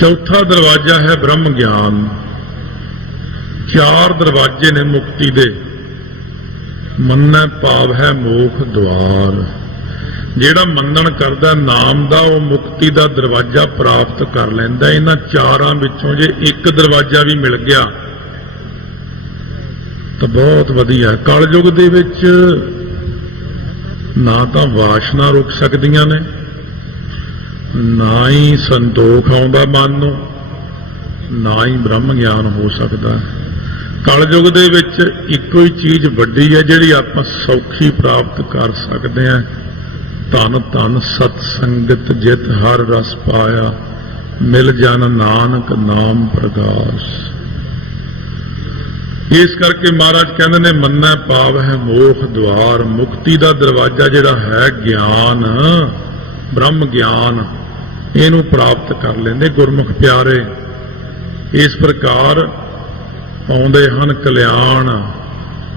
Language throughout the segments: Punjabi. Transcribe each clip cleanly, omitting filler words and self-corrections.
चौथा दरवाजा है ब्रह्म ज्ञान। चार दरवाजे ने मुक्ति दे। मन्ना भाव है मोख द्वार। ਜਿਹੜਾ ਮੰਨਣ ਕਰਦਾ ਨਾਮ ਦਾ ਉਹ ਮੁਕਤੀ ਦਾ ਦਰਵਾਜ਼ਾ ਪ੍ਰਾਪਤ ਕਰ ਲੈਂਦਾ। ਇਹਨਾਂ ਚਾਰਾਂ ਵਿੱਚੋਂ ਜੇ ਇੱਕ ਦਰਵਾਜ਼ਾ ਵੀ ਮਿਲ ਗਿਆ ਤਾਂ ਬਹੁਤ ਵਧੀਆ। ਕਲਯੁਗ ਦੇ ਵਿੱਚ ਨਾ ਤਾਂ ਵਾਸ਼ਨਾ ਰੁਕ ਸਕਦੀਆਂ ਨੇ, ਨਾ ਹੀ ਸੰਤੋਖ ਆਉਂਦਾ ਮਨ ਨੂੰ, ਨਾ ਹੀ ਬ੍ਰਹਮ ਗਿਆਨ ਹੋ ਸਕਦਾ। ਕਲਯੁਗ ਦੇ ਵਿੱਚ ਇੱਕੋ ਹੀ ਚੀਜ਼ ਵੱਡੀ ਹੈ ਜਿਹੜੀ ਆਪਾਂ ਸੌਖੀ ਪ੍ਰਾਪਤ ਕਰ ਸਕਦੇ ਹਾਂ। ਧਨ ਧਨ ਸਤ ਸੰਗਤ ਜਿਤ ਹਰ ਰਸ ਪਾਇਆ, ਮਿਲ ਜਨ ਨਾਨਕ ਨਾਮ ਪ੍ਰਗਾਸ। ਇਸ ਕਰਕੇ ਮਹਾਰਾਜ ਕਹਿੰਦੇ ਨੇ ਮੰਨੈ ਭਾਵ ਹੈ ਮੋਖ ਦੁਆਰ। ਮੁਕਤੀ ਦਾ ਦਰਵਾਜ਼ਾ ਜਿਹੜਾ ਹੈ ਗਿਆਨ, ਬ੍ਰਹਮ ਗਿਆਨ, ਇਹਨੂੰ ਪ੍ਰਾਪਤ ਕਰ ਲੈਂਦੇ ਗੁਰਮੁਖ ਪਿਆਰੇ। ਇਸ ਪ੍ਰਕਾਰ ਪਾਉਂਦੇ ਹਨ ਕਲਿਆਣ।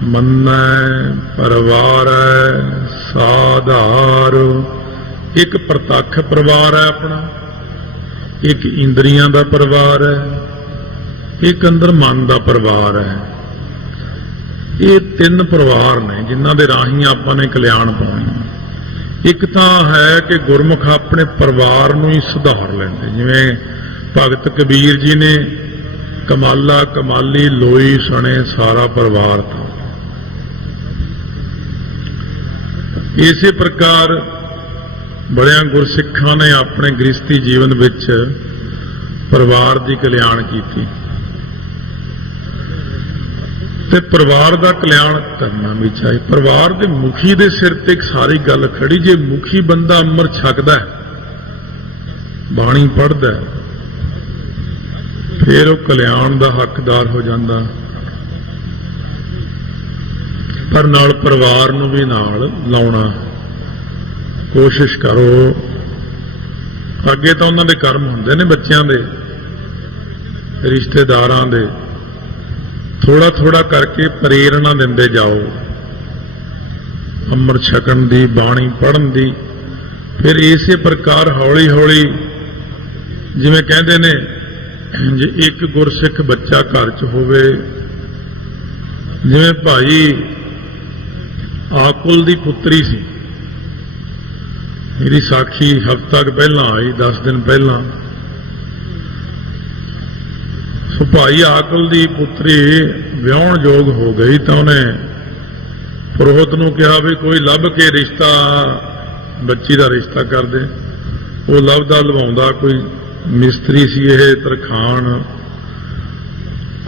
ਮੰਨੈ ਪਰਿਵਾਰੈ ਸਾਧਾਰ। ਇੱਕ ਪ੍ਰਤੱਖ ਪਰਿਵਾਰ ਹੈ ਆਪਣਾ, ਇੱਕ ਇੰਦਰੀਆਂ ਦਾ ਪਰਿਵਾਰ ਹੈ, ਇੱਕ ਅੰਦਰ ਮਨ ਦਾ ਪਰਿਵਾਰ ਹੈ। ਇਹ ਤਿੰਨ ਪਰਿਵਾਰ ਨੇ ਜਿਨ੍ਹਾਂ ਦੇ ਰਾਹੀਂ ਆਪਾਂ ਨੇ ਕਲਿਆਣ ਪਾਉਣਾ। ਇੱਕ ਤਾਂ ਹੈ ਕਿ ਗੁਰਮੁਖ ਆਪਣੇ ਪਰਿਵਾਰ ਨੂੰ ਹੀ ਸੁਧਾਰ ਲੈਂਦੇ, ਜਿਵੇਂ ਭਗਤ ਕਬੀਰ ਜੀ ਨੇ ਕਮਾਲਾ ਕਮਾਲੀ ਲੋਈ ਸਣੇ ਸਾਰਾ ਪਰਿਵਾਰ ਤਾਂ। ਇਸੇ ਪ੍ਰਕਾਰ ਬੜਿਆਂ ਗੁਰਸਿੱਖਾਂ ਨੇ ਆਪਣੇ ਗ੍ਰਸਤੀ ਜੀਵਨ ਵਿੱਚ ਪਰਿਵਾਰ ਦੀ ਕਲਿਆਣ ਕੀਤੀ ਤੇ ਪਰਿਵਾਰ ਦਾ ਕਲਿਆਣ ਕਰਨਾ ਵੀ ਚਾਹੀਦਾ। ਪਰਿਵਾਰ ਦੇ ਮੁਖੀ ਦੇ ਸਿਰ ਤੇ ਇੱਕ ਸਾਰੀ ਗੱਲ ਖੜੀ। ਜੇ ਮੁਖੀ ਬੰਦਾ ਅੰਮ੍ਰਿਤ ਛਕਦਾ, ਬਾਣੀ ਪੜ੍ਹਦਾ, ਫਿਰ ਉਹ ਕਲਿਆਣ ਦਾ ਹੱਕਦਾਰ ਹੋ ਜਾਂਦਾ। ਪਰ ਨਾਲ ਪਰਿਵਾਰ ਨੂੰ ਵੀ ਨਾਲ ਲਾਉਣਾ ਕੋਸ਼ਿਸ਼ ਕਰੋ। ਅੱਗੇ ਤਾਂ ਉਹਨਾਂ ਦੇ ਕਰਮ ਹੁੰਦੇ ਨੇ, ਬੱਚਿਆਂ ਦੇ, ਰਿਸ਼ਤੇਦਾਰਾਂ ਦੇ। ਥੋੜਾ ਥੋੜਾ ਕਰਕੇ ਪ੍ਰੇਰਣਾ ਦਿੰਦੇ ਜਾਓ ਅੰਮ੍ਰਿਤ ਛਕਣ ਦੀ, ਬਾਣੀ ਪੜ੍ਹਨ ਦੀ। ਫਿਰ ਇਸੇ ਪ੍ਰਕਾਰ ਹੌਲੀ ਹੌਲੀ, ਜਿਵੇਂ ਕਹਿੰਦੇ ਨੇ, ਜੇ ਇੱਕ ਗੁਰਸਿੱਖ ਬੱਚਾ ਘਰ 'ਚ ਹੋਵੇ, ਜਿਵੇਂ ਭਾਈ ਆਕੁਲ ਦੀ ਪੁੱਤਰੀ ਸੀ, ਮੇਰੀ ਸਾਖੀ ਹਫ਼ਤਾ ਕੁ ਪਹਿਲਾਂ ਆਈ, 10 ਦਿਨ ਪਹਿਲਾਂ। ਸੋ ਭਾਈ ਆਕੁਲ ਦੀ ਪੁੱਤਰੀ ਵਿਆਹਣ ਯੋਗ ਹੋ ਗਈ ਤਾਂ ਉਹਨੇ ਪੁਰੋਹਿਤ ਨੂੰ ਕਿਹਾ ਵੀ ਕੋਈ ਲੱਭ ਕੇ ਰਿਸ਼ਤਾ, ਬੱਚੀ ਦਾ ਰਿਸ਼ਤਾ ਕਰ ਦੇ। ਉਹ ਲੱਭਦਾ ਲਵਾਉਂਦਾ, ਕੋਈ ਮਿਸਤਰੀ ਸੀ ਇਹ ਤਰਖਾਣ,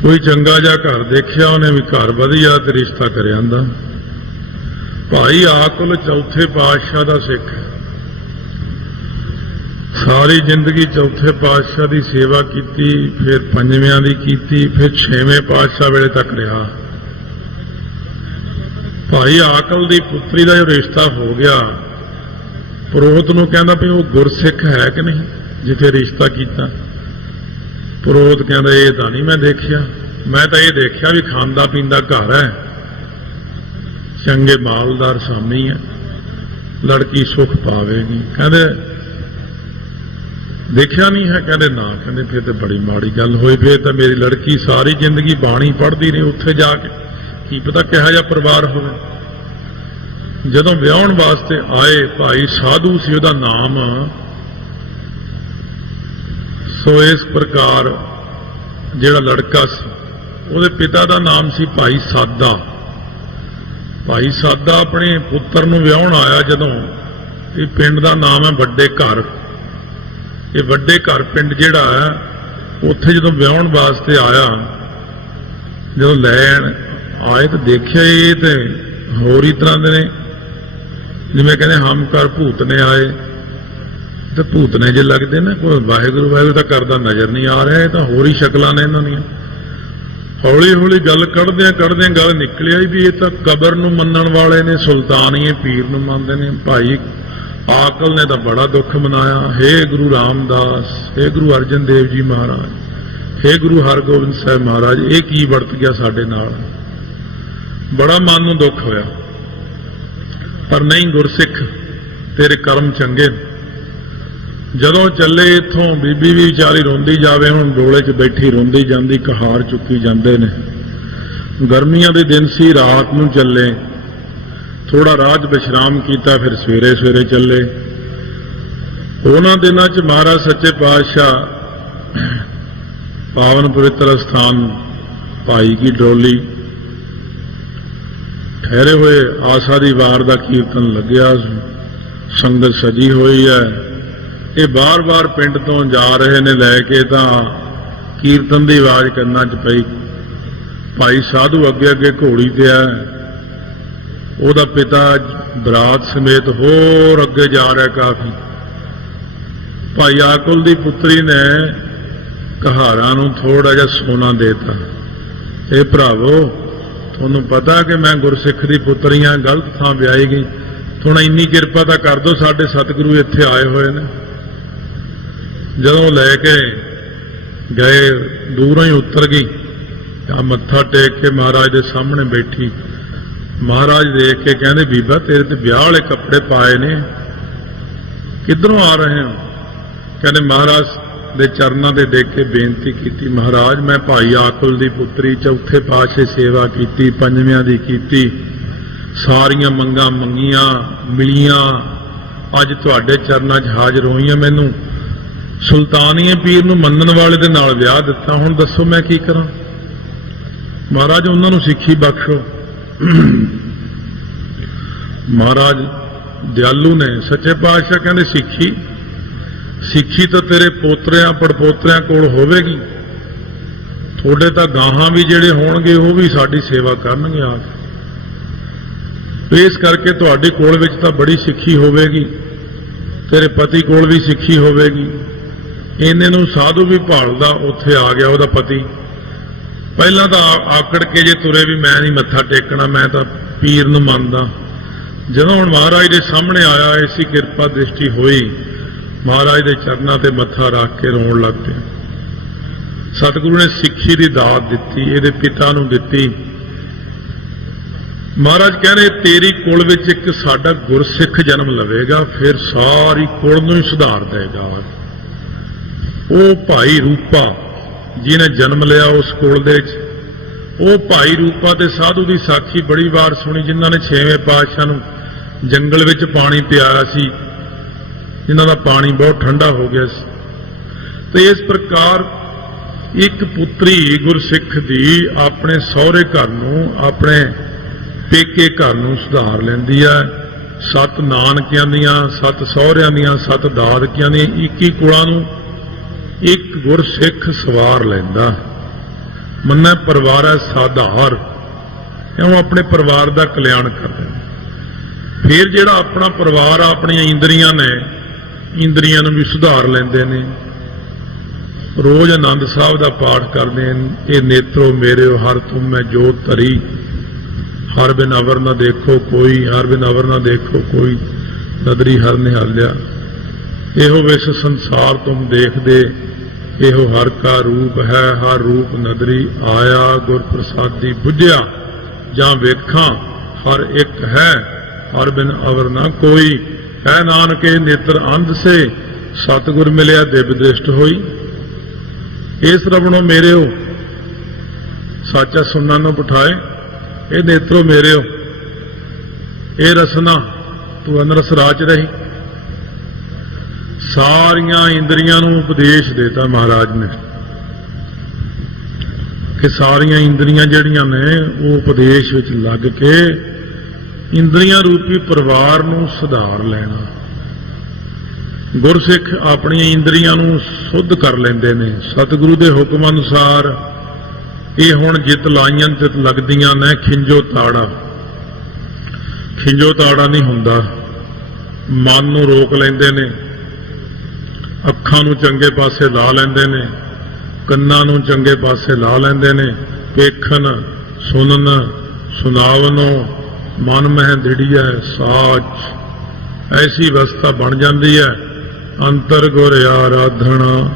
ਕੋਈ ਚੰਗਾ ਜਿਹਾ ਘਰ ਦੇਖਿਆ ਉਹਨੇ ਵੀ ਘਰ ਵਧੀਆ ਤੇ ਰਿਸ਼ਤਾ ਕਰ ਆਂਦਾ। ਭਾਈ ਆਕੁਲ ਚੌਥੇ ਪਾਤਸ਼ਾਹ ਦਾ ਸਿੱਖ ਹੈ। ਸਾਰੀ ਜ਼ਿੰਦਗੀ ਚੌਥੇ ਪਾਤਸ਼ਾਹ ਦੀ ਸੇਵਾ ਕੀਤੀ, ਫਿਰ ਪੰਜਵਿਆਂ ਦੀ ਕੀਤੀ, ਫਿਰ ਛੇਵੇਂ ਪਾਤਸ਼ਾਹ ਵੇਲੇ ਤੱਕ ਰਿਹਾ। ਭਾਈ ਆਕੁਲ ਦੀ ਪੁੱਤਰੀ ਦਾ ਜੋ ਰਿਸ਼ਤਾ ਹੋ ਗਿਆ, ਪੁਰੋਹਿਤ ਨੂੰ ਕਹਿੰਦਾ ਵੀ ਉਹ ਗੁਰਸਿੱਖ ਹੈ ਕਿ ਨਹੀਂ ਜਿੱਥੇ ਰਿਸ਼ਤਾ ਕੀਤਾ। ਪੁਰੋਹਿਤ ਕਹਿੰਦਾ ਇਹ ਤਾਂ ਨਹੀਂ ਮੈਂ ਦੇਖਿਆ, ਮੈਂ ਤਾਂ ਇਹ ਦੇਖਿਆ ਵੀ ਖਾਂਦਾ ਪੀਂਦਾ ਘਰ ਹੈ, ਚੰਗੇ ਮਾਲਦਾਰ ਸਾਮੀ ਹੈ, ਲੜਕੀ ਸੁਖ ਪਾਵੇਗੀ। ਕਹਿੰਦੇ ਦੇਖਿਆ ਨਹੀਂ ਹੈ? ਕਹਿੰਦੇ ਨਾ। ਕਹਿੰਦੇ ਫਿਰ ਤਾਂ ਬੜੀ ਮਾੜੀ ਗੱਲ ਹੋਈ, ਫਿਰ ਤਾਂ ਮੇਰੀ ਲੜਕੀ ਸਾਰੀ ਜ਼ਿੰਦਗੀ ਬਾਣੀ ਪੜ੍ਹਦੀ ਰਹੀ, ਉੱਥੇ ਜਾ ਕੇ ਕੀ ਪਤਾ ਕਿਹੋ ਜਿਹਾ ਪਰਿਵਾਰ ਹੋਵੇ। ਜਦੋਂ ਵਿਆਹਣ ਵਾਸਤੇ ਆਏ, ਭਾਈ ਸਾਧੂ ਸੀ ਉਹਦਾ ਨਾਮ। ਸੋ ਇਸ ਪ੍ਰਕਾਰ ਜਿਹੜਾ ਲੜਕਾ ਸੀ ਉਹਦੇ ਪਿਤਾ ਦਾ ਨਾਮ ਸੀ ਭਾਈ ਸਾਦਾ। ਭਾਈ ਸਾਦਾ ਆਪਣੇ ਪੁੱਤਰ ਨੂੰ ਵਿਆਹਣ ਆਇਆ ਜਦੋਂ। ਇਹ ਪਿੰਡ ਦਾ ਨਾਮ ਹੈ ਵੱਡੇ ਘਰ। ਇਹ ਵੱਡੇ ਘਰ ਪਿੰਡ ਜਿਹੜਾ ਹੈ, ਉੱਥੇ ਜਦੋਂ ਵਿਆਹਣ ਵਾਸਤੇ ਆਇਆ, ਜਦੋਂ ਲੈਣ ਆਏ ਤਾਂ ਦੇਖਿਆ ਇਹ ਤੇ ਹੋਰ ਹੀ ਤਰ੍ਹਾਂ ਦੇ ਨੇ, ਜਿਵੇਂ ਕਹਿੰਦੇ ਹਮ ਘਰ ਭੂਤ ਨੇ ਆਏ। ਤੇ ਭੂਤ ਨੇ ਜੇ ਲੱਗਦੇ ਨੇ, ਕੋਈ ਵਾਹਿਗੁਰੂ ਵਾਹਿਗੁਰੂ ਤਾਂ ਕਰਦਾ ਨਜ਼ਰ ਨਹੀਂ ਆ ਰਿਹਾ, ਇਹ ਤਾਂ ਹੋਰ ਹੀ ਸ਼ਕਲਾਂ ਨੇ ਇਹਨਾਂ ਦੀਆਂ। ਹੌਲੀ ਹੌਲੀ ਗੱਲ ਕੱਢਦਿਆਂ ਕੱਢਦਿਆਂ ਗੱਲ ਨਿਕਲਿਆ ਵੀ ਇਹ ਤਾਂ ਕਬਰ ਨੂੰ ਮੰਨਣ ਵਾਲੇ ਨੇ, ਸੁਲਤਾਨੀਏ ਪੀਰ ਨੂੰ ਮੰਨਦੇ ਨੇ। ਭਾਈ ਆਕਲ ਨੇ ਤਾਂ ਬੜਾ ਦੁੱਖ ਮਨਾਇਆ। ਹੇ ਗੁਰੂ ਰਾਮਦਾਸ, ਹੇ ਗੁਰੂ ਅਰਜਨ ਦੇਵ ਜੀ ਮਹਾਰਾਜ, ਹੇ ਗੁਰੂ ਹਰਗੋਬਿੰਦ ਸਾਹਿਬ ਮਹਾਰਾਜ, ਇਹ ਕੀ ਵਰਤ ਗਿਆ ਸਾਡੇ ਨਾਲ। ਬੜਾ ਮਨ ਨੂੰ ਦੁੱਖ ਹੋਇਆ। ਪਰ ਨਹੀਂ, ਗੁਰਸਿੱਖ ਤੇਰੇ ਕਰਮ ਚੰਗੇ। ਜਦੋਂ ਚੱਲੇ ਇੱਥੋਂ ਬੀਬੀ ਵੀ ਵਿਚਾਰੀ ਰੋਂਦੀ ਜਾਵੇ, ਹੁਣ ਡੋਲੇ 'ਚ ਬੈਠੀ ਰੋਂਦੀ ਜਾਂਦੀ, ਕਹਾਰ ਚੁੱਕੀ ਜਾਂਦੇ ਨੇ। ਗਰਮੀਆਂ ਦੇ ਦਿਨ ਸੀ, ਰਾਤ ਨੂੰ ਚੱਲੇ, ਥੋੜਾ ਰਾਹ 'ਚ ਵਿਸ਼ਰਾਮ ਕੀਤਾ, ਫਿਰ ਸਵੇਰੇ ਸਵੇਰੇ ਚੱਲੇ। ਉਹਨਾਂ ਦਿਨਾਂ 'ਚ ਮਹਾਰਾਜ ਸੱਚੇ ਪਾਤਸ਼ਾਹ ਪਾਵਨ ਪਵਿੱਤਰ ਸਥਾਨ ਭਾਈ ਕੀ ਡੋਲੀ ਠਹਿਰੇ ਹੋਏ, ਆਸਾ ਦੀ ਵਾਰ ਦਾ ਕੀਰਤਨ ਲੱਗਿਆ, ਸੰਗਤ ਸਜੀ ਹੋਈ ਹੈ। ਇਹ ਬਾਰ-ਬਾਰ ਪਿੰਡ ਤੋਂ ਜਾ ਰਹੇ ਨੇ ਲੈ ਕੇ, ਤਾਂ ਕੀਰਤਨ ਦੀ ਆਵਾਜ਼ ਕੰਨਾਂ 'ਚ ਪਈ। ਭਾਈ ਸਾਧੂ ਅੱਗੇ ਅੱਗੇ ਘੋੜੀ ਤੇ ਆ, ਉਹਦਾ ਪਿਤਾ ਬਰਾਤ ਸਮੇਤ ਹੋਰ ਅੱਗੇ ਜਾ ਰਿਹਾ ਕਾਫੀ। ਭਾਈ ਆਕੁਲ ਦੀ ਪੁੱਤਰੀ ਨੇ ਕਹਾਰਾਂ ਨੂੰ ਥੋੜਾ ਜਿਹਾ ਸੋਨਾ ਦੇਤਾ। ਇਹ ਭਰਾਵੋ, ਤੁਹਾਨੂੰ ਪਤਾ ਕਿ ਮੈਂ ਗੁਰਸਿੱਖ ਦੀ ਪੁੱਤਰੀ ਹਾਂ, ਗਲਤ ਥਾਂ ਵਿਆਹੀ ਗਈ, ਹੁਣ ਇੰਨੀ ਕਿਰਪਾ ਤਾਂ ਕਰ ਦਿਓ, ਸਾਡੇ ਸਤਿਗੁਰੂ ਇੱਥੇ ਆਏ ਹੋਏ ਨੇ। ਜਦੋਂ ਲੈ ਕੇ ਗਏ, ਦੂਰੋਂ ਹੀ ਉਤਰ ਗਈ ਤਾਂ ਮੱਥਾ ਟੇਕ ਕੇ ਮਹਾਰਾਜ ਦੇ ਸਾਹਮਣੇ ਬੈਠੀ। ਮਹਾਰਾਜ ਦੇਖ ਕੇ ਕਹਿੰਦੇ, ਬੀਬਾ ਤੇਰੇ ਤੇ ਵਿਆਹ ਵਾਲੇ ਕੱਪੜੇ ਪਾਏ ਨੇ, ਕਿੱਧਰੋਂ ਆ ਰਹੇ ਹੋ? ਕਹਿੰਦੇ ਮਹਾਰਾਜ ਦੇ ਚਰਨਾਂ ਦੇ ਦੇਖ ਕੇ ਬੇਨਤੀ ਕੀਤੀ, ਮਹਾਰਾਜ ਮੈਂ ਭਾਈ ਆਕੁਲ ਦੀ ਪੁੱਤਰੀ ਚੌਥੇ ਪਾਤਸ਼ਾਹ ਸੇਵਾ ਕੀਤੀ, ਪੰਜਵਿਆਂ ਦੀ ਕੀਤੀ, ਸਾਰੀਆਂ ਮੰਗਾਂ ਮੰਗੀਆਂ, ਮਿਲੀਆਂ, ਅੱਜ ਤੁਹਾਡੇ ਚਰਨਾਂ 'ਚ ਹਾਜ਼ਰ ਹੋਈਆਂ। ਮੈਨੂੰ ਸੁਲਤਾਨੀਏ ਪੀਰ ਨੂੰ ਮੰਨਣ ਵਾਲੇ ਦੇ ਨਾਲ ਵਿਆਹ ਦਿੱਤਾ, ਹੁਣ ਦੱਸੋ ਮੈਂ ਕੀ ਕਰਾਂ? ਮਹਾਰਾਜ ਉਹਨਾਂ ਨੂੰ ਸਿੱਖੀ ਬਖਸ਼ੋ। ਮਹਾਰਾਜ ਦਿਆਲੂ ਨੇ, ਸੱਚੇ ਪਾਤਸ਼ਾਹ ਕਹਿੰਦੇ ਸਿੱਖੀ ਤਾਂ ਤੇਰੇ ਪੋਤਰਿਆਂ ਪੜਪੋਤਰਿਆਂ ਕੋਲ ਹੋਵੇਗੀ, ਤੁਹਾਡੇ ਤਾਂ ਗਾਹਾਂ ਵੀ ਜਿਹੜੇ ਹੋਣਗੇ ਉਹ ਵੀ ਸਾਡੀ ਸੇਵਾ ਕਰਨਗੇ ਆਪ। ਇਸ ਕਰਕੇ ਤੁਹਾਡੇ ਕੋਲ ਵਿੱਚ ਤਾਂ ਬੜੀ ਸਿੱਖੀ ਹੋਵੇਗੀ, ਤੇਰੇ ਪਤੀ ਕੋਲ ਵੀ ਸਿੱਖੀ ਹੋਵੇਗੀ। ਇਹਨੇ ਨੂੰ ਸਾਧੂ ਵੀ ਭਾਲਦਾ ਉੱਥੇ ਆ ਗਿਆ ਉਹਦਾ ਪਤੀ। ਪਹਿਲਾਂ ਤਾਂ ਆਕੜ ਕੇ ਜੇ ਤੁਰੇ ਵੀ ਮੈਂ ਨਹੀਂ ਮੱਥਾ ਟੇਕਣਾ, ਮੈਂ ਤਾਂ ਪੀਰ ਨੂੰ ਮੰਨਦਾ। ਜਦੋਂ ਹੁਣ ਮਹਾਰਾਜ ਦੇ ਸਾਹਮਣੇ ਆਇਆ, ਐਸੀ ਕਿਰਪਾ ਦ੍ਰਿਸ਼ਟੀ ਹੋਈ, ਮਹਾਰਾਜ ਦੇ ਚਰਨਾਂ ਤੇ ਮੱਥਾ ਰੱਖ ਕੇ ਰੋਣ ਲੱਗ ਪਿਆ। ਸਤਿਗੁਰੂ ਨੇ ਸਿੱਖੀ ਦੀ ਦਾਤ ਦਿੱਤੀ, ਇਹਦੇ ਪਿਤਾ ਨੂੰ ਦਿੱਤੀ। ਮਹਾਰਾਜ ਕਹਿੰਦੇ ਤੇਰੀ ਕੁਲ ਵਿੱਚ ਇੱਕ ਸਾਡਾ ਗੁਰਸਿੱਖ ਜਨਮ ਲਵੇਗਾ, ਫਿਰ ਸਾਰੀ ਕੁਲ ਨੂੰ ਹੀ ਸੁਧਾਰ ਦੇਗਾ। ਉਹ ਭਾਈ ਰੂਪਾ ਜਿਹਨੇ ਜਨਮ ਲਿਆ ਉਸ ਕੁਲ ਦੇ ਵਿੱਚ, ਉਹ ਭਾਈ ਰੂਪਾ ਤੇ ਸਾਧੂ ਦੀ ਸਾਖੀ ਬੜੀ ਵਾਰ ਸੁਣੀ, ਜਿਨ੍ਹਾਂ ਨੇ ਛੇਵੇਂ ਪਾਤਸ਼ਾਹ ਨੂੰ ਜੰਗਲ ਵਿੱਚ ਪਾਣੀ ਪਿਆਇਆ ਸੀ, ਜਿਨ੍ਹਾਂ ਦਾ ਪਾਣੀ ਬਹੁਤ ਠੰਡਾ ਹੋ ਗਿਆ ਸੀ। ਤੇ ਇਸ ਪ੍ਰਕਾਰ ਇੱਕ ਪੁੱਤਰੀ ਗੁਰਸਿੱਖ ਦੀ ਆਪਣੇ ਸਹੁਰੇ ਘਰ ਨੂੰ, ਆਪਣੇ ਪੇਕੇ ਘਰ ਨੂੰ ਸੁਧਾਰ ਲੈਂਦੀ ਹੈ। 7 ਨਾਨਕਿਆਂ ਦੀਆਂ, 7 ਸਹੁਰਿਆਂ ਦੀਆਂ, 7 ਦਾਦਕਿਆਂ ਦੀਆਂ, 21 ਕੁਲਾਂ ਨੂੰ ਇੱਕ ਗੁਰਸਿੱਖ ਸਵਾਰ ਲੈਂਦਾ। ਮੰਨੈ ਪਰਿਵਾਰ ਹੈ ਸਾਧਾਰ, ਇਉਂ ਆਪਣੇ ਪਰਿਵਾਰ ਦਾ ਕਲਿਆਣ ਕਰਦਾ। ਫਿਰ ਜਿਹੜਾ ਆਪਣਾ ਪਰਿਵਾਰ ਆ, ਆਪਣੀਆਂ ਇੰਦਰੀਆਂ ਨੇ, ਇੰਦਰੀਆਂ ਨੂੰ ਵੀ ਸੁਧਾਰ ਲੈਂਦੇ ਨੇ। ਰੋਜ਼ ਆਨੰਦ ਸਾਹਿਬ ਦਾ ਪਾਠ ਕਰਦੇ ਨੇ, ਇਹ ਨੇਤਰੋ ਮੇਰਿਓ ਹਰ ਤੁਮ ਮੈਂ ਜੋਤ ਧਰੀ, ਹਰ ਬਿਨ ਅਵਰ ਨਾ ਦੇਖੋ ਕੋਈ, ਹਰ ਬਿਨ ਅਵਰ ਨਾ ਦੇਖੋ ਕੋਈ, ਨਦਰੀ ਹਰ ਨਿਹਾਲਿਆ। ਇਹੋ ਵਿਸ ਸੰਸਾਰ ਤੁਮ ਦੇਖਦੇ, ਇਹੋ ਹਰ ਕਾ ਰੂਪ ਹੈ, ਹਰ ਰੂਪ ਨਦਰੀ ਆਇਆ। ਗੁਰ ਪ੍ਰਸਾਦੀ ਬੁੱਝਿਆ ਜਾਂ ਵੇਖਾਂ, ਹਰ ਇੱਕ ਹੈ, ਹਰ ਬਿਨ ਅਵਰ ਨਾ ਕੋਈ। ਹੈ ਨਾਨਕੇ ਨੇਤਰ ਅੰਧ ਸੇ, ਸਤਿਗੁਰ ਮਿਲਿਆ ਦਿਵ ਦ੍ਰਿਸ਼ਟ ਹੋਈ। ਇਸ ਰਵਣੋ ਮੇਰਿਓ ਸਾਚਾ ਸੁਣਨਾ ਨੂੰ ਬਿਠਾਏ, ਇਹ ਨੇਤਰੋ ਮੇਰਿਓ, ਇਹ ਰਸਨਾ ਤੂੰ ਅਨਰਸ ਰਾਜ ਰਹੀ। ਸਾਰੀਆਂ ਇੰਦਰੀਆਂ ਨੂੰ ਉਪਦੇਸ਼ ਦੇਤਾ ਮਹਾਰਾਜ ਨੇ ਕਿ ਸਾਰੀਆਂ ਇੰਦਰੀਆਂ ਜਿਹੜੀਆਂ ਨੇ ਉਹ ਉਪਦੇਸ਼ ਵਿੱਚ ਲੱਗ ਕੇ ਇੰਦਰੀਆਂ ਰੂਪੀ ਪਰਿਵਾਰ ਨੂੰ ਸੁਧਾਰ ਲੈਣਾ। ਗੁਰਸਿੱਖ ਆਪਣੀਆਂ ਇੰਦਰੀਆਂ ਨੂੰ ਸੁੱਧ ਕਰ ਲੈਂਦੇ ਨੇ ਸਤਿਗੁਰੂ ਦੇ ਹੁਕਮ ਅਨੁਸਾਰ। ਇਹ ਹੁਣ ਜਿਤ ਲਾਈਆਂ ਤਿਤ ਲੱਗਦੀਆਂ ਨੇ, ਖਿੰਜੋ ਤਾੜਾ। ਖਿੰਜੋ ਤਾੜਾ ਨਹੀਂ ਹੁੰਦਾ, ਮਨ ਨੂੰ ਰੋਕ ਲੈਂਦੇ ਨੇ, ਅੱਖਾਂ ਨੂੰ ਚੰਗੇ ਪਾਸੇ ਲਾ ਲੈਂਦੇ ਨੇ, ਕੰਨਾਂ ਨੂੰ ਚੰਗੇ ਪਾਸੇ ਲਾ ਲੈਂਦੇ ਨੇ। ਵੇਖਣ ਸੁਣਨ ਸੁਣਾਵਨੋ ਮਨ ਮਹਿ ਦ੍ਰਿੜੀਐ ਸਾਚ। ਐਸੀ ਅਵਸਥਾ ਬਣ ਜਾਂਦੀ ਹੈ। ਅੰਤਰ ਗੁਰ ਆਰਾਧਣਾ,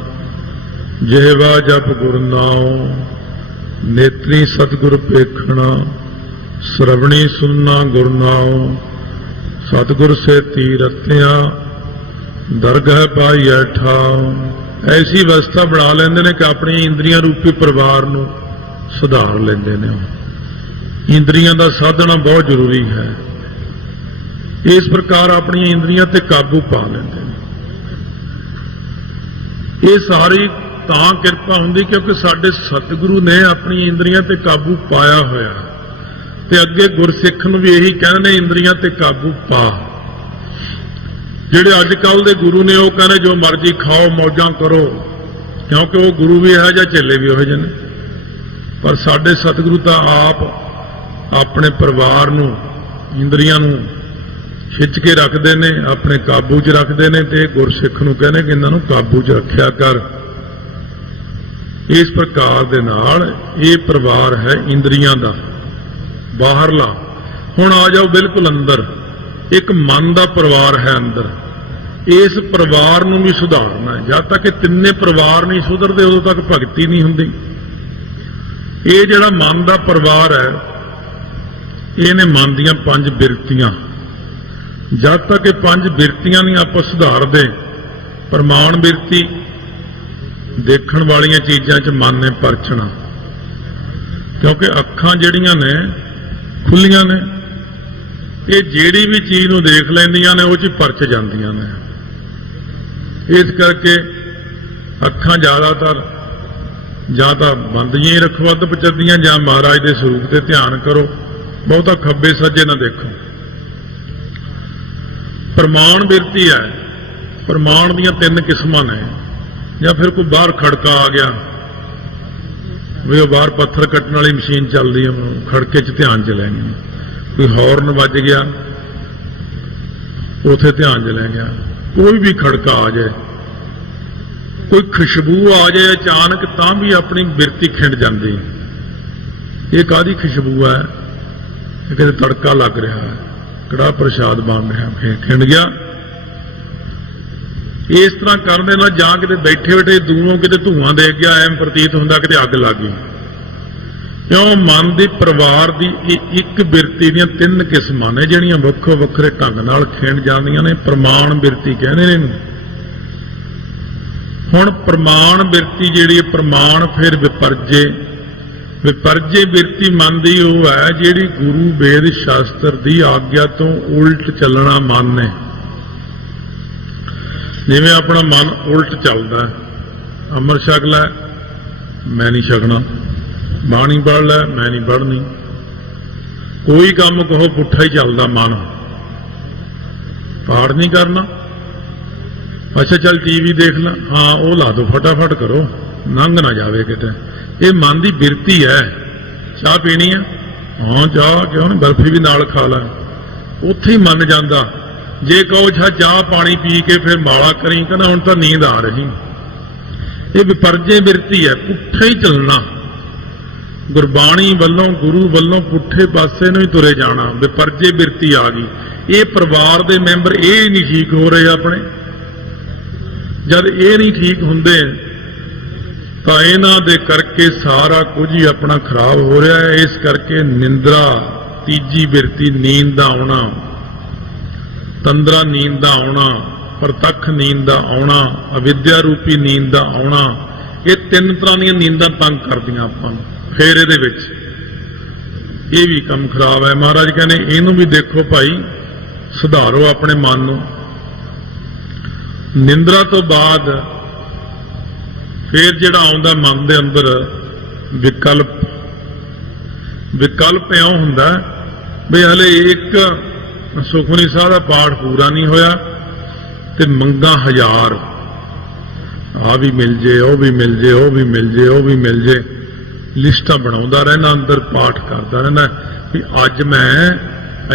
ਜਿਹਵਾ ਜਪ ਗੁਰ ਨਾਉ, ਨੇਤਰੀ ਸਤਿਗੁਰ ਪੇਖਣਾ, ਸਰਵਣੀ ਸੁਨਣਾ ਗੁਰ ਨਾਉ। ਸਤਿਗੁਰ ਸੇ ਤੀ ਰਤਿਆ, दरगाह पाई ऐठा। ऐसी व्यवस्था बना लेंदे ने कि अपनी इंद्रियां रूपी परिवार नूं सुधार लेंदे ने। इंद्रियां दा साधना बहुत जरूरी है। इस प्रकार अपनी इंद्रियां ते काबू पा लेंदे ने। ये सारी तां किरपा हुंदी क्योंकि साडे सतगुरु ने अपनी इंद्रियां ते काबू पाया होया ते अगे गुरसिख नूं भी यही कहने इंद्रियां ते काबू पा। ਜਿਹੜੇ ਅੱਜ ਕੱਲ ਦੇ ਗੁਰੂ ਨੇ ਉਹ ਕਹਿੰਦੇ ਜੋ ਮਰਜ਼ੀ ਖਾਓ ਮੌਜਾਂ ਕਰੋ, ਕਿਉਂਕਿ ਉਹ ਗੁਰੂ ਵੀ ਹੈ ਜਾਂ ਚੇਲੇ ਵੀ ਉਹੋ ਜਿਹੇ ਨੇ। ਪਰ ਸਾਡੇ ਸਤਿਗੁਰੂ ਤਾਂ ਆਪ ਆਪਣੇ ਪਰਿਵਾਰ ਨੂੰ ਇੰਦਰੀਆਂ ਨੂੰ ਖਿੱਚ ਕੇ ਰੱਖਦੇ ਨੇ, ਆਪਣੇ ਕਾਬੂ 'ਚ ਰੱਖਦੇ ਨੇ ਤੇ ਗੁਰਸਿੱਖ ਨੂੰ ਕਹਿੰਦੇ ਕਿ ਇਹਨਾਂ ਨੂੰ ਕਾਬੂ 'ਚ ਰੱਖਿਆ ਕਰ। ਇਸ ਪ੍ਰਕਾਰ ਦੇ ਨਾਲ ਇਹ ਪਰਿਵਾਰ ਹੈ ਇੰਦਰੀਆਂ ਦਾ ਬਾਹਰਲਾ। ਹੁਣ ਆ ਜਾਓ ਬਿਲਕੁਲ ਅੰਦਰ, ਇੱਕ ਮਨ ਦਾ ਪਰਿਵਾਰ ਹੈ ਅੰਦਰ। ਇਸ ਪਰਿਵਾਰ ਨੂੰ ਵੀ ਸੁਧਾਰਨਾ ਹੈ। ਜਦ ਤੱਕ ਇਹ ਤਿੰਨੇ ਪਰਿਵਾਰ ਨਹੀਂ ਸੁਧਰਦੇ ਉਦੋਂ ਤੱਕ ਭਗਤੀ ਨਹੀਂ ਹੁੰਦੀ। ਇਹ ਜਿਹੜਾ ਮਨ ਦਾ ਪਰਿਵਾਰ ਹੈ ਇਹ ਨੇ ਮਨ ਦੀਆਂ 5 ਬਿਰਤੀਆਂ। ਜਦ ਤੱਕ ਇਹ 5 ਬਿਰਤੀਆਂ ਨਹੀਂ ਆਪਾਂ ਸੁਧਾਰਦੇ, ਪ੍ਰਮਾਣ ਬਿਰਤੀ ਦੇਖਣ ਵਾਲੀਆਂ ਚੀਜ਼ਾਂ 'ਚ ਮਨ ਨੇ ਪਰਚਣਾ, ਕਿਉਂਕਿ ਅੱਖਾਂ ਜਿਹੜੀਆਂ ਨੇ ਖੁੱਲੀਆਂ ਨੇ, ਇਹ ਜਿਹੜੀ ਵੀ ਚੀਜ਼ ਨੂੰ ਦੇਖ ਲੈਂਦੀਆਂ ਨੇ ਉਹ 'ਚ ਪਰਚ ਜਾਂਦੀਆਂ ਨੇ। ਇਸ ਕਰਕੇ ਅੱਖਾਂ ਜ਼ਿਆਦਾਤਰ ਜਾਂ ਤਾਂ ਬੰਦ ਹੀ ਰੱਖੋ ਅੱਧ ਪਚਦੀਆਂ, ਜਾਂ ਮਹਾਰਾਜ ਦੇ ਸਰੂਪ ਤੇ ਧਿਆਨ ਕਰੋ, ਬਹੁਤਾ ਖੱਬੇ ਸੱਜੇ ਨਾ ਦੇਖੋ। ਪ੍ਰਮਾਣ ਬਿਰਤੀ ਹੈ। ਪ੍ਰਮਾਣ ਦੀਆਂ 3 ਕਿਸਮਾਂ ਨੇ। ਜਾਂ ਫਿਰ ਕੋਈ ਬਾਹਰ ਖੜਕਾ ਆ ਗਿਆ ਵੀ ਉਹ ਬਾਹਰ ਪੱਥਰ ਕੱਟਣ ਵਾਲੀ ਮਸ਼ੀਨ ਚੱਲਦੀ ਹੈ, ਖੜਕੇ 'ਚ ਧਿਆਨ ਚ ਲੈ ਗਏ। ਕੋਈ ਹੌਰਨ ਵੱਜ ਗਿਆ ਉਥੇ ਧਿਆਨ ਚ ਲੈ ਗਿਆ। ਕੋਈ ਵੀ ਖੜਕਾ ਆ ਜਾਏ, ਕੋਈ ਖੁਸ਼ਬੂ ਆ ਜਾਏ ਅਚਾਨਕ, ਤਾਂ ਵੀ ਆਪਣੀ ਬਿਰਤੀ ਖਿੰਡ ਜਾਂਦੀ। ਇਹ ਕਾਹਦੀ ਖੁਸ਼ਬੂ ਹੈ? ਇਹ ਕਿਤੇ ਤੜਕਾ ਲੱਗ ਰਿਹਾ ਹੈ, ਕੜਾਹ ਪ੍ਰਸ਼ਾਦ ਬਣ ਰਿਹਾ, ਖਿੰਡ ਗਿਆ। ਇਸ ਤਰ੍ਹਾਂ ਕਰਨ ਦੇ ਨਾਲ ਜਾਂ ਕਿਤੇ ਬੈਠੇ ਬੈਠੇ ਦੂਰੋਂ ਕਿਤੇ ਧੂਆਂ ਦੇਖ ਗਿਆ, ਐਂ ਪ੍ਰਤੀਤ ਹੁੰਦਾ ਕਿਤੇ ਅੱਗ ਲੱਗ ਗਈ। ਕਿਉਂ? ਮਨ ਦੀ ਪਰਿਵਾਰ ਦੀ ਇੱਕ ਬਿਰਤੀ ਦੀਆਂ 3 ਕਿਸਮਾਂ ਨੇ ਜਿਹੜੀਆਂ ਵੱਖੋ ਵੱਖਰੇ ਢੰਗ ਨਾਲ ਖਿੰਡ ਜਾਂਦੀਆਂ ਨੇ। ਪ੍ਰਮਾਣ ਬਿਰਤੀ ਕਹਿੰਦੇ ਨੇ ਇਹਨੂੰ। ਹੁਣ ਪ੍ਰਮਾਣ ਬਿਰਤੀ ਜਿਹੜੀ ਹੈ, ਪ੍ਰਮਾਣ ਫਿਰ ਵਿਪਰਜੇ। ਵਿਪਰਜੇ ਬਿਰਤੀ ਮਨ ਦੀ ਉਹ ਹੈ ਜਿਹੜੀ ਗੁਰੂ ਵੇਦ ਸ਼ਾਸਤਰ ਦੀ ਆਗਿਆ ਤੋਂ ਉਲਟ ਚੱਲਣਾ ਮਨ ਨੇ। ਜਿਵੇਂ ਆਪਣਾ ਮਨ ਉਲਟ ਚੱਲਦਾ, ਅੰਮ੍ਰਿਤ ਛਕ ਲੈ ਮੈਂ ਨਹੀਂ ਛਕਣਾ, ਬਾਣੀ ਪੜ੍ਹ ਲੈ ਮੈਂ ਨਹੀਂ ਪੜ੍ਹਨੀ, ਕੋਈ ਕੰਮ ਕਹੋ ਪੁੱਠਾ ਹੀ ਚੱਲਦਾ ਮਨ। ਪਾਠ ਨਹੀਂ ਕਰਨਾ, ਅੱਛਾ ਚੱਲ ਟੀਵੀ ਦੇਖ ਲਾ, ਹਾਂ ਉਹ ਲਾ ਦੋ, ਫਟਾਫਟ ਕਰੋ, ਲੰਘ ਨਾ ਜਾਵੇ ਕਿਤੇ। ਇਹ ਮਨ ਦੀ ਬਿਰਤੀ ਹੈ। ਚਾਹ ਪੀਣੀ ਆ, ਹਾਂ ਚਾਹ ਕਿਉਂ ਨਹੀਂ, ਬਰਫੀ ਵੀ ਨਾਲ ਖਾ ਲੈ, ਉੱਥੇ ਹੀ ਮੰਨ ਜਾਂਦਾ। ਜੇ ਕਹੋ ਚਾਹ ਪਾਣੀ ਪੀ ਕੇ ਫਿਰ ਮਾਲਾ ਕਰੀ, ਕਹਿੰਦਾ ਹੁਣ ਤਾਂ ਨੀਂਦ ਆ ਰਹੀ। ਇਹ ਵਿਪਰਜੇ ਬਿਰਤੀ ਹੈ, ਪੁੱਠਾ ਹੀ ਚੱਲਣਾ। ਗੁਰਬਾਣੀ ਵੱਲੋਂ ਗੁਰੂ ਵੱਲੋਂ ਪੁੱਠੇ ਪਾਸੇ ਨੂੰ ਹੀ ਤੁਰੇ ਜਾਣਾ, ਵਿਪਰਜੇ ਬਿਰਤੀ ਆ ਗਈ। ਇਹ ਪਰਿਵਾਰ ਦੇ ਮੈਂਬਰ ਇਹ ਨਹੀਂ ਠੀਕ ਹੋ ਰਹੇ ਆਪਣੇ। ਜਦ ਇਹ ਨਹੀਂ ਠੀਕ ਹੁੰਦੇ ਤਾਂ ਇਹਨਾਂ ਦੇ ਕਰਕੇ ਸਾਰਾ ਕੁਝ ਹੀ ਆਪਣਾ ਖਰਾਬ ਹੋ ਰਿਹਾ ਹੈ। ਇਸ ਕਰਕੇ ਨਿੰਦਰਾ, ਤੀਜੀ ਬਿਰਤੀ, ਨੀਂਦ ਦਾ ਆਉਣਾ, ਤੰਦਰਾ ਨੀਂਦ ਦਾ ਆਉਣਾ, ਪ੍ਰਤੱਖ ਨੀਂਦ ਦਾ ਆਉਣਾ, ਅਵਿਦਿਆ ਰੂਪੀ ਨੀਂਦ ਦਾ ਆਉਣਾ, ਇਹ 3 ਤਰ੍ਹਾਂ ਦੀਆਂ ਨੀਂਦਾਂ ਤੰਗ ਕਰਦੀਆਂ ਆਪਾਂ ਨੂੰ। ਫਿਰ ਇਹਦੇ ਵਿੱਚ ਇਹ ਵੀ ਕੰਮ ਖਰਾਬ ਹੈ। ਮਹਾਰਾਜ ਕਹਿੰਦੇ ਇਹਨੂੰ ਵੀ ਦੇਖੋ ਭਾਈ, ਸੁਧਾਰੋ ਆਪਣੇ ਮਨ ਨੂੰ। ਨਿੰਦਰਾ ਤੋਂ ਬਾਅਦ ਫਿਰ ਜਿਹੜਾ ਆਉਂਦਾ ਮਨ ਦੇ ਅੰਦਰ ਵਿਕਲਪ। ਵਿਕਲਪ ਇਉਂ ਹੁੰਦਾ ਵੀ ਹਲੇ ਇੱਕ ਸੁਖਮਨੀ ਸਾਹਿਬ ਦਾ ਪਾਠ ਪੂਰਾ ਨਹੀਂ ਹੋਇਆ ਤੇ ਮੰਗਾਂ 1000, ਆ ਵੀ ਮਿਲ ਜੇ, ਉਹ ਵੀ ਮਿਲ ਜੇ, ਉਹ ਵੀ ਮਿਲ ਜੇ, ਉਹ ਵੀ ਮਿਲ ਜੇ, ਲਿਸਟਾਂ ਬਣਾਉਂਦਾ ਰਹਿਣਾ, ਅੰਦਰ ਪਾਠ ਕਰਦਾ ਰਹਿਣਾ ਵੀ ਅੱਜ ਮੈਂ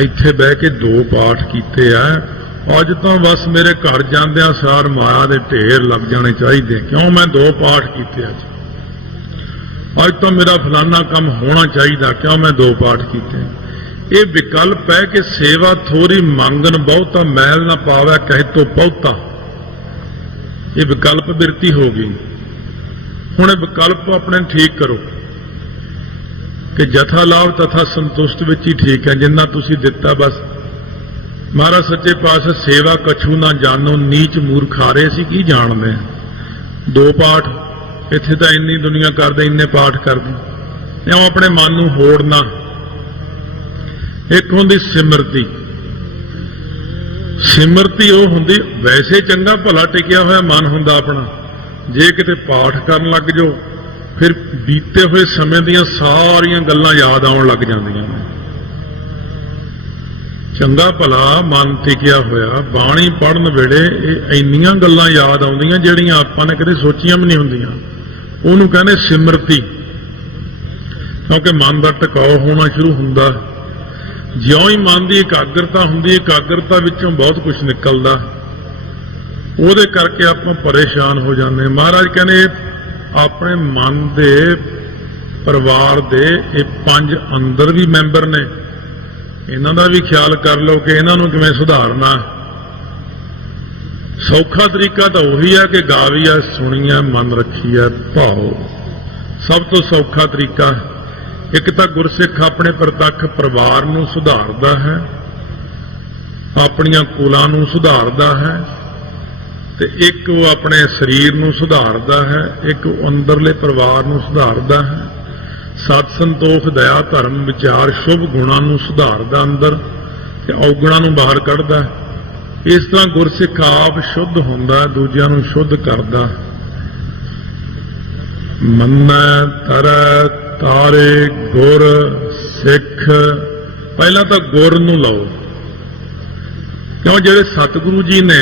ਇੱਥੇ ਬਹਿ ਕੇ 2 ਪਾਠ ਕੀਤੇ ਆ, ਅੱਜ ਤਾਂ ਬਸ ਮੇਰੇ ਘਰ ਜਾਂਦਿਆਂ ਸਾਰ ਮਾਇਆ ਦੇ ਢੇਰ ਲੱਗ ਜਾਣੇ ਚਾਹੀਦੇ, ਕਿਉਂ ਮੈਂ 2 ਪਾਠ ਕੀਤੇ ਅੱਜ ਤਾਂ ਮੇਰਾ ਫਲਾਨਾ ਕੰਮ ਹੋਣਾ ਚਾਹੀਦਾ, ਕਿਉਂ ਮੈਂ 2 ਪਾਠ ਕੀਤੇ। ਇਹ ਵਿਕਲਪ ਹੈ ਕਿ ਸੇਵਾ ਥੋੜੀ ਮੰਗਣ ਬਹੁਤਾ, ਮੈਲ ਨਾ ਪਾਵੈ ਕਹਿ ਤੋਂ ਬਹੁਤਾ। ਇਹ ਵਿਕਲਪ ਬਿਰਤੀ ਹੋ ਗਈ। ਹੁਣ ਇਹ ਵਿਕਲਪ ਆਪਣੇ ਠੀਕ ਕਰੋ ਕਿ ਜਥਾ ਲਾਭ ਤਥਾ ਸੰਤੁਸ਼ਟ ਵਿੱਚ ਹੀ ਠੀਕ ਹੈ। ਜਿੰਨਾ ਤੁਸੀਂ ਦਿੱਤਾ ਬਸ महाराज सच्चे पातशाह सेवा कछु ना जानो नीच मूर्खारे असीं की जाणदे हां। 2 पाठ इत्थे तां इन्नी दुनिया करदे, इन्ने पाठ करदे, इउं अपने मन नूं होड़ना। एक हुंदी सिमरती, सिमरती ਉਹ ਹੁੰਦੀ वैसे चंगा भला टिकिया होया मन हुंदा अपना, जे किते पाठ करन लग जाओ फिर बीते हुए समय दीयां सारियां गल्लां याद आउण लग जांदियां ने। चंगा भला मन टिकिया होया बाणी पढ़न वेले इंनियां गल्लां याद आउंदियां ਜਿਹੜੀਆਂ ਆਪਾਂ ने कदे सोचियां भी नहीं हुंदियां। ਉਹਨੂੰ ਕਹਿੰਦੇ सिमरती, क्योंकि मन का टिकाव होना शुरू हुंदा। ज्यों ही मन की एकाग्रता हुंदी, एकाग्रता विचों बहुत कुछ निकलदा, ਉਹਦੇ करके आप परेशान हो जाते। महाराज कहने अपने मन के परिवार के ये 5 अंदर भी मैंबर ने, इन्हां दा भी ख्याल कर लो कि इन्हां नूं किवें सुधारना। सौखा तरीका तो उही है कि गावी है, सुनी है, मन रखी है, भाव सब तो सौखा तरीका। एक तो गुरसिख अपने प्रतख परिवार नूं सुधारदा है, अपनियां कुलां नूं सुधारदा है, ते एक वो अपने शरीर नूं सुधारदा है, एक अंदरले परिवार नूं सुधारदा है। सत संतोख दया धर्म विचार शुभ गुणां नूं सुधारदा अंदर, ते अवगुणां नूं बाहर कढदा। इस तरह गुरसिख आप शुद्ध हुंदा, दूजिआं नूं शुद्ध करदा। मन्नै तरੈ तारे गुर सिख, पहला तो गुर नूं लाओ, क्यों जेडे सतगुरु जी ने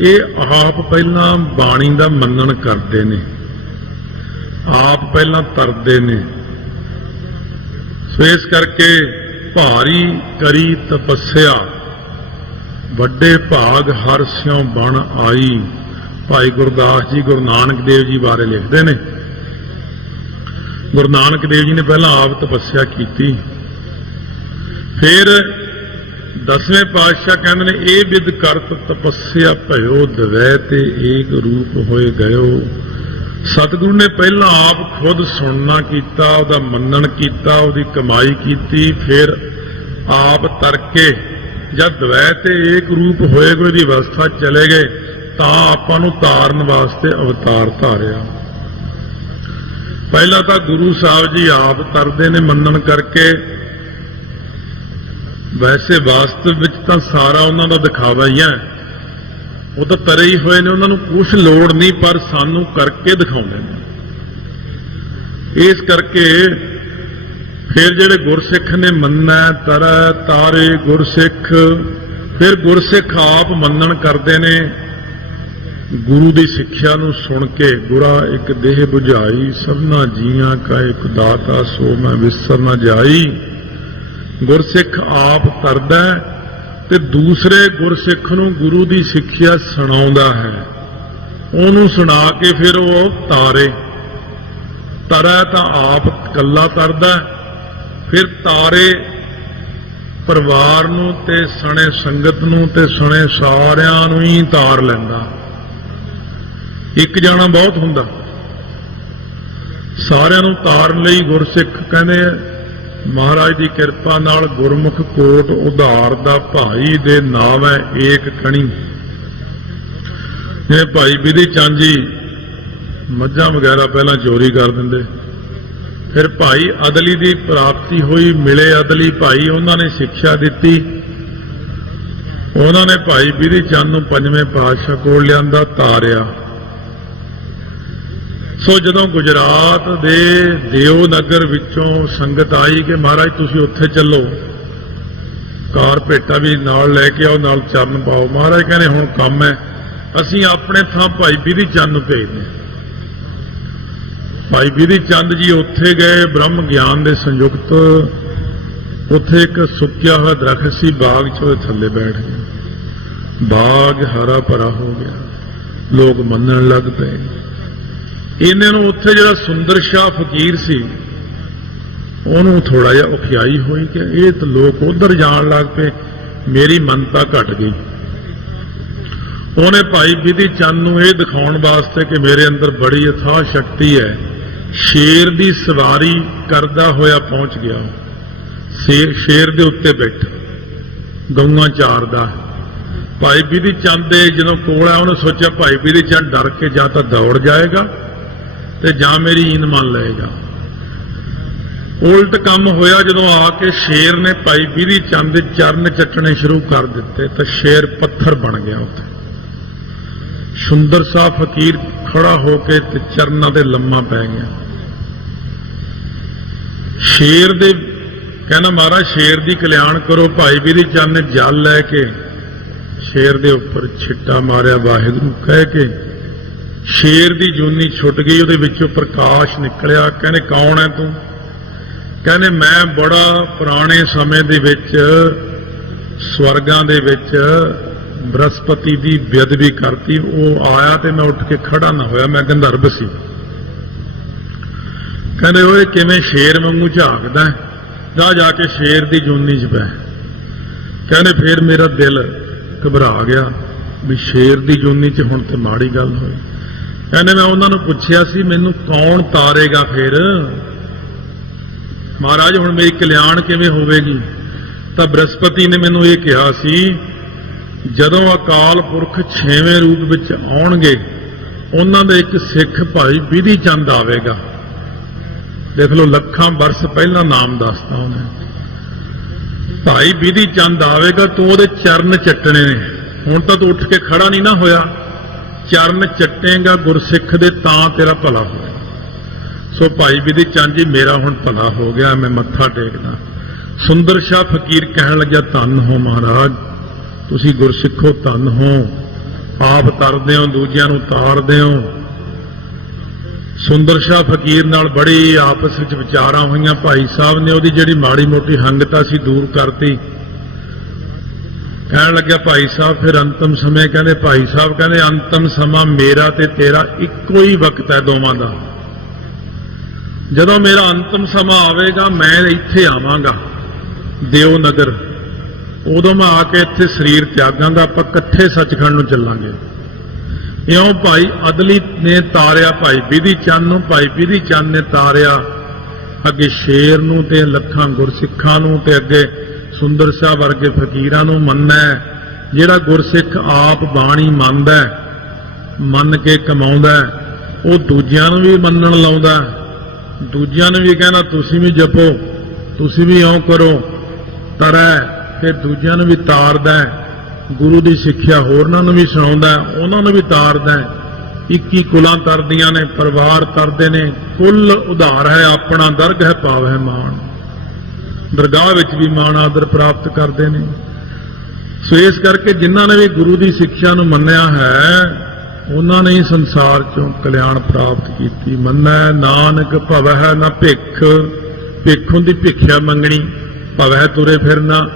ये आप पहला बाणी दा मनन करते ने, आप पहला तरदे ने। सो इस करके भारी करी तपस्या वड्डे भाग हर स्यों बण आई। भाई गुरदास जी गुरु नानक देव जी बारे लिखते हैं, गुरु नानक देव जी ने पहला आप तपस्या की, फिर 10वें पातशाह कहते ने ए विद करत तपस्या भयो दवै ते एक रूप होए गयो। सतगुरु ने पहला आप खुद सुनना किया, उसका मनन किया, उसकी कमाई की, फिर आप तरके जब दवै ते एक रूप होए कोई भी अवस्था चले गए तो आपां नूं तारन वास्ते अवतार धारिया। पहला तो गुरु साहब जी आप तरदे ने मनन करके, वैसे वास्तव में तो सारा उन्होंने दिखावा ही है, वो तो तरे ही हुए ने, उन्होंने कुछ लोड़ नहीं, पर सानू करके दिखाउंदे ने। इस करके फिर जेडे गुरसिख ने मन्ना तरੈ तारे गुरसिख, फिर गुरसिख आप मनन करते ने। गुरु की सिक्ख्या नूं सुन के गुरा एक देह बुझाई, सबना जियां का एक दाता सो मैं विसर न जाई। गुरसिख आप तरदा ते दूसरे गुरसिख नूं गुरु की सिक्ख्या सुणाउंदा है, उहनूं सुणा के फिर वो तारे। तरै तां आप कल्ला तरदा, फिर तारे परिवार नूं ते सणे संगत नूं ते सणे सारियां नूं ही तार लैंदा। एक जाना बहुत हुंदा, सारियां नूं तारन लई गुरसिख कहंदे महाराज की किरपा नाल गुरमुख कोट उधार दा भाई दे नावै एक खणी। जिवें भाई बिधि चंद जी मझां वगैरह पहला चोरी कर दिंदे, फिर भाई अदली की प्राप्ति हुई, मिले अदली भाई, उन्होंने शिक्षा दी, उन्होंने भाई बिधि चंद नूं 5वें पातशाह कोल लिआंदा, तारिया। सो जदों गुजरात दे देवनगर विचों संगत आई कि महाराज तुसीं उत्थे चलो, कार भेटा भी नाल लैके आओ, नाल चरण पाओ। महाराज कहने हुण काम है, असीं अपने थां भाई बिधि चंद नूं भेजदे। भाई बिधि चंद जी उत्थे गए, ब्रह्म ज्ञान दे संयुक्त, उत्थे एक सुक्या हुआ दरख्त सी, बाग च थल्ले बैठ गए। बाग हरा भरा हो गया, लोग मनण लग पे। इन्हां नूं उत्थे जिहड़ा सुंदर शाह फकीर सी, उहनूं थोड़ा जिहा औखियाई हुई कि ये तो लोग उधर जाण लग पे, मेरी मनता घट गई। उन्हें भाई बिधि चंद नूं ये दिखाउण वास्ते कि मेरे अंदर बड़ी अथाह शक्ति है, शेर की सवारी करदा होया पहुंच गया। शेर दे उत्ते बैठा, ਗਊਆਂ ਚਾਰਦਾ। ਭਾਈ ਬਿਧੀ ਚੰਦ ਦੇ ਜਦੋਂ ਕੋਲ ਆ ਉਹਨੇ ਸੋਚਿਆ ਭਾਈ ਬਿਧੀ ਚੰਦ ਡਰ ਕੇ ਜਾਂ ਤਾਂ ਦੌੜ ਜਾਏਗਾ ਤੇ ਜਾਂ ਮੇਰੀ ਈਨ ਮੰਨ ਲਏਗਾ। ਉਲਟ ਕੰਮ ਹੋਇਆ। ਜਦੋਂ ਆ ਕੇ ਸ਼ੇਰ ਨੇ ਭਾਈ ਬਿਧੀ ਚੰਦ ਦੇ ਚਰਨ ਚੱਟਣੇ ਸ਼ੁਰੂ ਕਰ ਦਿੱਤੇ ਤਾਂ ਸ਼ੇਰ ਪੱਥਰ ਬਣ ਗਿਆ ਉੱਥੇ। ਸੁੰਦਰ ਸਾਹ ਫਕੀਰ ਖੜਾ ਹੋ ਕੇ ਤੇ ਚਰਨਾਂ ਤੇ ਲੰਮਾ ਪੈ ਗਿਆ। ਸ਼ੇਰ ਦੇ ਕਹਿੰਦਾ ਮਹਾਰਾਜ ਸ਼ੇਰ ਦੀ ਕਲਿਆਣ ਕਰੋ। ਭਾਈ ਬਿਧੀ ਚੰਦ ਨੇ ਜਲ ਲੈ ਕੇ ਸ਼ੇਰ ਦੇ ਉੱਪਰ ਛਿੱਟਾ ਮਾਰਿਆ, ਵਾਹਿਗੁਰੂ ਕਹਿ ਕੇ ਸ਼ੇਰ ਦੀ ਜੂਨੀ ਛੁੱਟ ਗਈ, ਉਹਦੇ ਵਿੱਚੋਂ ਪ੍ਰਕਾਸ਼ ਨਿਕਲਿਆ। ਕਹਿੰਦੇ ਕੌਣ ਹੈ ਤੂੰ? ਕਹਿੰਦੇ ਮੈਂ ਬੜਾ ਪੁਰਾਣੇ ਸਮੇਂ ਦੇ ਵਿੱਚ ਸਵਰਗਾਂ ਦੇ ਵਿੱਚ ਬ੍ਰਹਸਪਤੀ ਦੀ ਬੇਅਦਬੀ ਕਰਤੀ, ਉਹ ਆਇਆ ਤੇ ਮੈਂ ਉੱਠ ਕੇ ਖੜਾ ਨਾ ਹੋਇਆ, ਮੈਂ ਗੰਧਰਵ ਸੀ। ਕਹਿੰਦੇ ਓਏ ਕਿਵੇਂ ਸ਼ੇਰ ਵਾਂਗੂ ਝਾਕਦਾ, ਜਾ ਕੇ ਸ਼ੇਰ ਦੀ ਜੂਨੀ 'ਚ ਪੈ। ਕਹਿੰਦੇ ਫੇਰ ਮੇਰਾ ਦਿਲ ਘਬਰਾ ਗਿਆ ਵੀ ਸ਼ੇਰ ਦੀ ਜੂਨੀ 'ਚ ਹੁਣ ਤੇ ਮਾੜੀ ਗੱਲ ਹੋਈ। ਕਹਿੰਦੇ ਮੈਂ ਉਹਨਾਂ ਨੂੰ ਪੁੱਛਿਆ ਸੀ ਮੈਨੂੰ ਕੌਣ ਤਾਰੇਗਾ ਫਿਰ ਮਹਾਰਾਜ, ਹੁਣ ਮੇਰੀ ਕਲਿਆਣ ਕਿਵੇਂ ਹੋਵੇਗੀ? ਤਾਂ ਬ੍ਰਹਸਪਤੀ ਨੇ ਮੈਨੂੰ ਇਹ ਕਿਹਾ ਸੀ ਜਦੋਂ ਅਕਾਲ ਪੁਰਖ 6ਵੇਂ ਰੂਪ ਵਿੱਚ ਆਉਣਗੇ ਉਹਨਾਂ ਦਾ ਇੱਕ ਸਿੱਖ ਭਾਈ ਬਿਧੀ ਚੰਦ ਆਵੇਗਾ। ਦੇਖ ਲਓ ਲੱਖਾਂ ਵਰਸ ਪਹਿਲਾਂ ਨਾਮ ਦੱਸਦਾ ਉਹਨੇ। ਭਾਈ ਬਿਧੀ ਚੰਦ ਆਵੇਗਾ ਤੂੰ ਉਹਦੇ ਚਰਨ ਚੱਟਣੇ ਨੇ। ਹੁਣ ਤਾਂ ਤੂੰ ਉੱਠ ਕੇ ਖੜਾ ਨਹੀਂ ਨਾ ਹੋਇਆ, ਚਰਨ ਚੱਟੇਗਾ ਗੁਰਸਿੱਖ ਦੇ ਤਾਂ ਤੇਰਾ ਭਲਾ ਹੋਇਆ। ਸੋ ਭਾਈ ਬਿਧੀ ਚੰਦ ਜੀ ਮੇਰਾ ਹੁਣ ਭਲਾ ਹੋ ਗਿਆ, ਮੈਂ ਮੱਥਾ ਟੇਕਦਾ। ਸੁੰਦਰ ਸ਼ਾਹ ਫਕੀਰ ਕਹਿਣ ਲੱਗਿਆ ਧੰਨ ਹੋ ਮਹਾਰਾਜ, ਤੁਸੀਂ ਗੁਰਸਿੱਖੋ ਧੰਨ ਹੋ, ਆਪ ਤਰਦੇ ਹੋ ਦੂਜਿਆਂ ਨੂੰ ਤਾਰਦੇ ਹੋ। ਸੁੰਦਰ ਸ਼ਾਹ ਫਕੀਰ ਨਾਲ ਬੜੀ ਆਪਸ ਵਿੱਚ ਵਿਚਾਰਾਂ ਹੋਈਆਂ। ਭਾਈ ਸਾਹਿਬ ਨੇ ਉਹਦੀ ਜਿਹੜੀ ਮਾੜੀ ਮੋਟੀ ਹੰਗਤਾ ਸੀ ਦੂਰ ਕਰਤੀ। ਕਹਿਣ ਲੱਗਿਆ ਭਾਈ ਸਾਹਿਬ ਫਿਰ ਅੰਤਮ ਸਮੇਂ, ਕਹਿੰਦੇ ਭਾਈ ਸਾਹਿਬ ਕਹਿੰਦੇ ਅੰਤਮ ਸਮਾਂ ਮੇਰਾ ਤੇ ਤੇਰਾ ਇੱਕੋ ਹੀ ਵਕਤ ਹੈ ਦੋਵਾਂ ਦਾ। ਜਦੋਂ ਮੇਰਾ ਅੰਤਮ ਸਮਾਂ ਆਵੇਗਾ ਮੈਂ ਇੱਥੇ ਆਵਾਂਗਾ ਦਿਓ ਨਗਰ, ਉਦੋਂ ਮੈਂ ਆ ਕੇ ਇੱਥੇ ਸਰੀਰ ਤਿਆਗਾਂਗਾ, ਆਪਾਂ ਇਕੱਠੇ ਸੱਚਖੰਡ ਨੂੰ ਚੱਲਾਂਗੇ। ਇਉਂ ਭਾਈ ਅਦਲੀ ਨੇ ਤਾਰਿਆ ਭਾਈ ਬਿਧੀ ਚੰਦ ਨੂੰ, ਭਾਈ ਬਿਧੀ ਚੰਦ ਨੇ ਤਾਰਿਆ ਅੱਗੇ ਸ਼ੇਰ ਨੂੰ ਤੇ ਲੱਖਾਂ ਗੁਰਸਿੱਖਾਂ ਨੂੰ ਤੇ ਅੱਗੇ ਸੁੰਦਰ ਸ਼ਾਹ ਵਰਗੇ ਫਕੀਰਾਂ ਨੂੰ। ਮੰਨਣਾ ਜਿਹੜਾ ਗੁਰਸਿੱਖ ਆਪ ਬਾਣੀ ਮੰਨਦਾ, ਮੰਨ ਕੇ ਕਮਾਉਂਦਾ, ਉਹ ਦੂਜਿਆਂ ਨੂੰ ਵੀ ਮੰਨਣ ਲਾਉਂਦਾ, ਦੂਜਿਆਂ ਨੂੰ ਵੀ ਕਹਿੰਦਾ ਤੁਸੀਂ ਵੀ ਜਪੋ, ਤੁਸੀਂ ਵੀ ਇਉਂ ਕਰੋ, ਤਰੈ ਤੇ ਦੂਜਿਆਂ ਨੂੰ ਵੀ ਤਾਰਦਾ। ਗੁਰੂ ਦੀ ਸਿੱਖਿਆ ਹੋਰਨਾਂ ਨੂੰ ਵੀ ਸੁਣਾਉਂਦਾ, ਉਹਨਾਂ ਨੂੰ ਵੀ ਤਾਰਦਾ। 21 ਕੁਲਾਂ ਤਰਦੀਆਂ ਨੇ, ਪਰਿਵਾਰ ਤਰਦੇ ਨੇ। ਕੁੱਲ ਉਧਾਰ ਹੈ ਆਪਣਾ, ਦਰਗ ਹੈ ਭਾਵ ਹੈ ਮਾਣ। ਦਰਗਾਹ ਵਿੱਚ ਵੀ ਮਾਣ ਆਦਰ ਪ੍ਰਾਪਤ ਕਰਦੇ ਨੇ। ਸੋ ਇਸ ਕਰਕੇ ਜਿਨ੍ਹਾਂ ਨੇ ਵੀ ਗੁਰੂ ਦੀ ਸਿੱਖਿਆ ਨੂੰ ਮੰਨਿਆ ਹੈ ਉਹਨਾਂ ਨੇ ਹੀ ਸੰਸਾਰ ਚੋਂ ਕਲਿਆਣ ਪ੍ਰਾਪਤ ਕੀਤੀ। ਮੰਨੈ ਨਾਨਕ ਭਵਹਿ ਨਾ ਭਿਖ, ਭਿਖ ਹੁੰਦੀ ਭਿਖਿਆ ਮੰਗਣੀ, ਭਵਹਿ ਤੁਰੇ ਫਿਰਨਾ।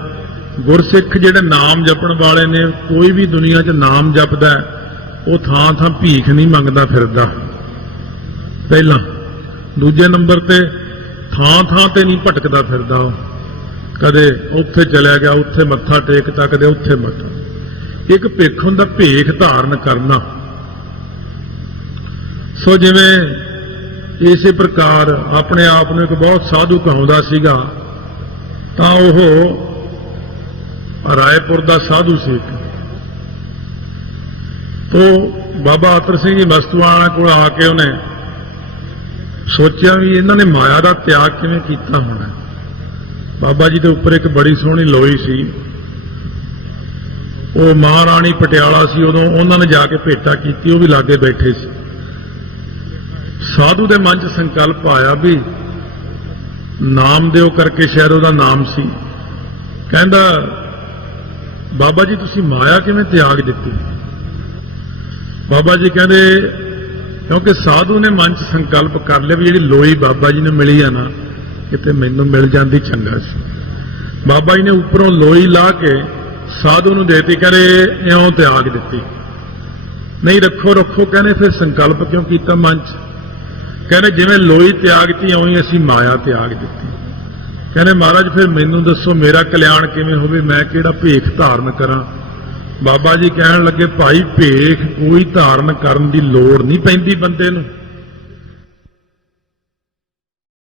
ਗੁਰਸਿੱਖ ਜਿਹੜੇ ਨਾਮ ਜਪਣ ਵਾਲੇ ਨੇ, ਕੋਈ ਵੀ ਦੁਨੀਆ 'ਚ ਨਾਮ ਜਪਦਾ ਉਹ ਥਾਂ ਥਾਂ ਭੀਖ ਨਹੀਂ ਮੰਗਦਾ ਫਿਰਦਾ ਪਹਿਲਾਂ। ਦੂਜੇ ਨੰਬਰ ਤੇ ਥਾਂ ਥਾਂ ਤੇ ਨਹੀਂ ਭਟਕਦਾ ਫਿਰਦਾ, ਉਹ ਕਦੇ ਉੱਥੇ ਚਲਿਆ ਗਿਆ ਉੱਥੇ ਮੱਥਾ ਟੇਕਦਾ, ਕਦੇ ਉੱਥੇ ਮੱਥਾ। ਇੱਕ ਭਿਖ ਹੁੰਦਾ ਭੇਖ ਧਾਰਨ ਕਰਨਾ। ਸੋ ਜਿਵੇਂ ਇਸੇ ਪ੍ਰਕਾਰ ਆਪਣੇ ਆਪ ਨੂੰ ਇੱਕ ਬਹੁਤ ਸਾਧੂ ਕਹਾਉਂਦਾ ਸੀਗਾ, ਤਾਂ ਉਹ ਰਾਏਪੁਰ ਦਾ ਸਾਧੂ ਸੀ। ਤੋ ਬਾਬਾ ਅਤਰ ਸਿੰਘ ਜੀ ਮਸਤੂਆਣਾ ਕੋਲ ਆ ਕੇ ਉਹਨੇ ਸੋਚਿਆ ਵੀ ਇਹਨਾਂ ਨੇ ਮਾਇਆ ਦਾ ਤਿਆਗ ਕਿਵੇਂ ਕੀਤਾ ਹੋਣਾ। ਬਾਬਾ ਜੀ ਦੇ ਉੱਪਰ ਇੱਕ ਬੜੀ ਸੋਹਣੀ ਲੋਈ ਸੀ, ਉਹ ਮਹਾਰਾਣੀ ਪਟਿਆਲਾ ਸੀ ਉਦੋਂ, ਉਹਨਾਂ ਨੇ ਜਾ ਕੇ ਭੇਟਾ ਕੀਤੀ, ਉਹ ਵੀ ਲਾਗੇ ਬੈਠੇ ਸੀ। ਸਾਧੂ ਦੇ ਮਨ 'ਚ ਸੰਕਲਪ ਆਇਆ ਵੀ ਨਾਮਦੇਵ ਕਰਕੇ ਸ਼ਾਇਦ ਉਹਦਾ ਨਾਮ ਸੀ। ਕਹਿੰਦਾ ਬਾਬਾ ਜੀ ਤੁਸੀਂ ਮਾਇਆ ਕਿਵੇਂ ਤਿਆਗ ਦਿੱਤੀ? ਬਾਬਾ ਜੀ ਕਹਿੰਦੇ ਕਿਉਂਕਿ ਸਾਧੂ ਨੇ ਮਨ 'ਚ ਸੰਕਲਪ ਕਰ ਲਿਆ ਵੀ ਜਿਹੜੀ ਲੋਈ ਬਾਬਾ ਜੀ ਨੂੰ ਮਿਲੀ ਆ ਨਾ, ਕਿਤੇ ਮੈਨੂੰ ਮਿਲ ਜਾਂਦੀ ਚੰਗਾ ਸੀ। ਬਾਬਾ ਜੀ ਨੇ ਉੱਪਰੋਂ ਲੋਈ ਲਾ ਕੇ ਸਾਧੂ ਨੂੰ ਦੇਤੀ, ਕਹਿੰਦੇ ਇਉਂ ਤਿਆਗ ਦਿੱਤੀ। ਨਹੀਂ ਰੱਖੋ ਰੱਖੋ, ਕਹਿੰਦੇ ਫਿਰ ਸੰਕਲਪ ਕਿਉਂ ਕੀਤਾ ਮਨ 'ਚ? ਕਹਿੰਦੇ ਜਿਵੇਂ ਲੋਈ ਤਿਆਗਤੀ ਇਉਂ ਹੀ ਅਸੀਂ ਮਾਇਆ ਤਿਆਗ ਦਿੱਤੀ। ਕਹਿੰਦੇ ਮਹਾਰਾਜ ਫਿਰ ਮੈਨੂੰ ਦੱਸੋ ਮੇਰਾ ਕਲਿਆਣ ਕਿਵੇਂ ਹੋਵੇ, ਮੈਂ ਕਿਹੜਾ ਭੇਖ ਧਾਰਨ ਕਰਾਂ? ਬਾਬਾ ਜੀ ਕਹਿਣ ਲੱਗੇ ਭਾਈ ਭੇਖ ਕੋਈ ਧਾਰਨ ਕਰਨ ਦੀ ਲੋੜ ਨਹੀਂ ਪੈਂਦੀ ਬੰਦੇ ਨੂੰ।